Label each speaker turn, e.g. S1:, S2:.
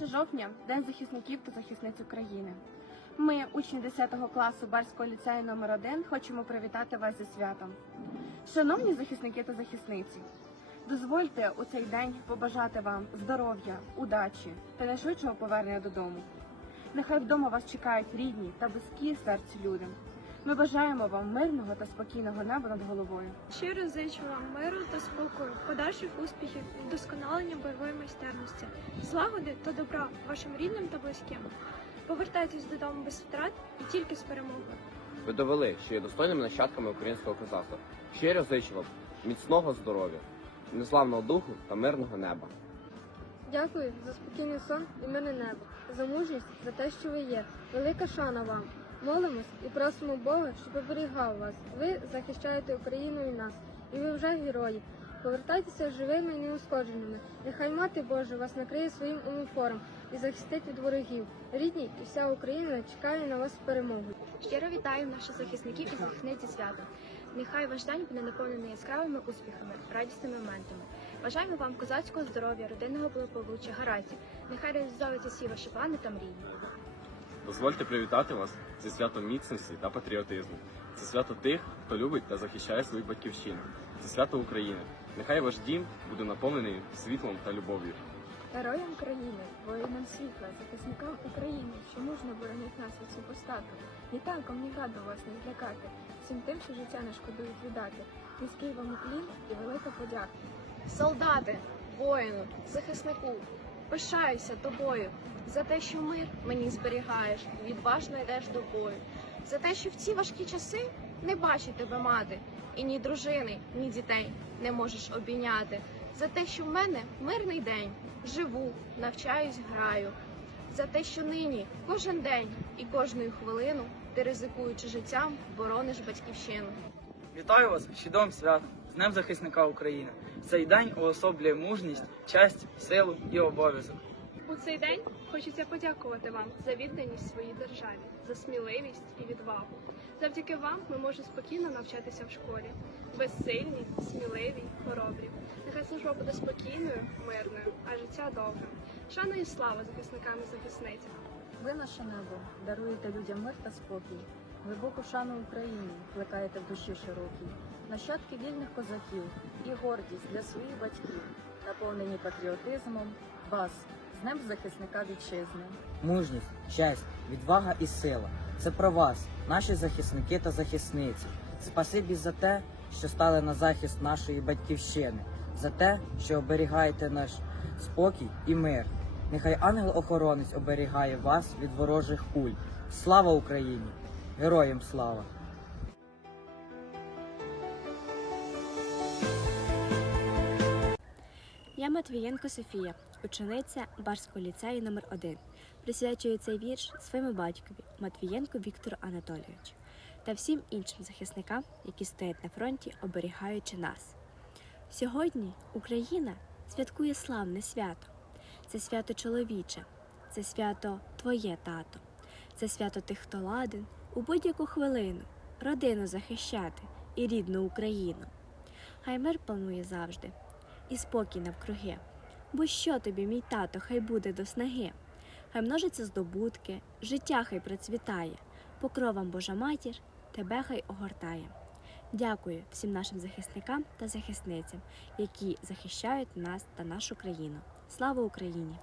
S1: 1 жовтня День захисників та захисниць України. Ми, учні 10 класу Барського ліцею номер 1 хочемо привітати вас зі святом. Шановні захисники та захисниці, дозвольте у цей день побажати вам здоров'я, удачі та найшвидшого повернення додому. Нехай вдома вас чекають рідні та близькі серцю люди. Ми бажаємо вам мирного та спокійного неба над головою.
S2: Щиро зичу вам миру та спокою, подальших успіхів, вдосконалення бойової майстерності, злагоди та добра вашим рідним та близьким. Повертайтесь додому без втрат і тільки з перемогою.
S3: Ви довели, що є достойними нащадками українського козацтва. Щиро зичу вам міцного здоров'я, незламного духу та мирного неба.
S4: Дякую за спокійний сон і мирне небо, за мужність, за те, що ви є. Велика шана вам. Молимось і просимо Бога, щоб оберігав вас. Ви захищаєте Україну і нас, і ви вже герої. Повертайтеся живими і неушкодженими. Нехай мати Божа вас накриє своїм уніформом і захистить від ворогів. Рідні і вся Україна чекає на вас з перемогою.
S5: Щиро вітаю наших захисників і захисниць зі святом. Нехай ваш день буде наповнений яскравими успіхами, радісними моментами. Бажаємо вам козацького здоров'я, родинного благополуччя, гараздів. Нехай реалізовуються всі ваші плани та мрії.
S6: Дозвольте привітати вас зі святом міцності та патріотизму. Це свято тих, хто любить та захищає свою батьківщину. Це свято України. Нехай ваш дім буде наповнений світлом та любов'ю.
S4: Героям країни, воїнам світла, захисникам України, що мужно боронять нас від супостату. Ні танком, ні гадом вас не злякати. Всім тим, що життя не шкодують віддати. Низький вам уклін і велика подяка.
S5: Солдати, воїну, захиснику, пишаюся тобою. За те, що мир мені зберігаєш, відважно йдеш до бою, за те, що в ці важкі часи не бачить тебе мати, і ні дружини, ні дітей не можеш обійняти, за те, що в мене мирний день, живу, навчаюсь, граю, за те, що нині кожен день і кожну хвилину ти ризикуючи життям, борониш батьківщину.
S7: Вітаю вас з чудовим святом, з Днем захисника України. Цей день уособлює мужність, честь, силу і обов'язок.
S2: У цей день хочеться подякувати вам за відданість своїй державі, за сміливість і відвагу. Завдяки вам ми можемо спокійно навчатися в школі. Безсильні, сміливі, хоробрі. Нехай служба буде спокійною, мирною, а життя довгим. Шана і слава захисникам і захисницям.
S8: Ви наше небо, даруєте людям мир та спокій. Глибоку шану Україні плекаєте в душі широкій. Нащадки вільних козаків і гордість для своїх батьків, наповнені патріотизмом, вас, з Днем захисника вітчизни.
S9: Мужність, честь, відвага і сила це про вас, наші захисники та захисниці. Спасибі за те, що стали на захист нашої батьківщини, за те, що оберігаєте наш спокій і мир. Нехай ангел-охоронець оберігає вас від ворожих куль. Слава Україні! Героям слава!
S10: Я Матвієнко Софія, учениця Барського ліцею номер 1 Присвячую цей вірш своєму батькові Матвієнку Віктору Анатолійовичу та всім іншим захисникам, які стоять на фронті, оберігаючи нас. Сьогодні Україна святкує славне свято. Це свято чоловіче, це свято твоє тато, це свято тих, хто ладен у будь-яку хвилину родину захищати і рідну Україну. Хай мир панує завжди і спокій навкруги. Бо що тобі, мій тато, хай буде до снаги, хай множаться здобутки, життя хай процвітає, покровам Божа матір тебе хай огортає. Дякую всім нашим захисникам та захисницям, які захищають нас та нашу країну. Слава Україні!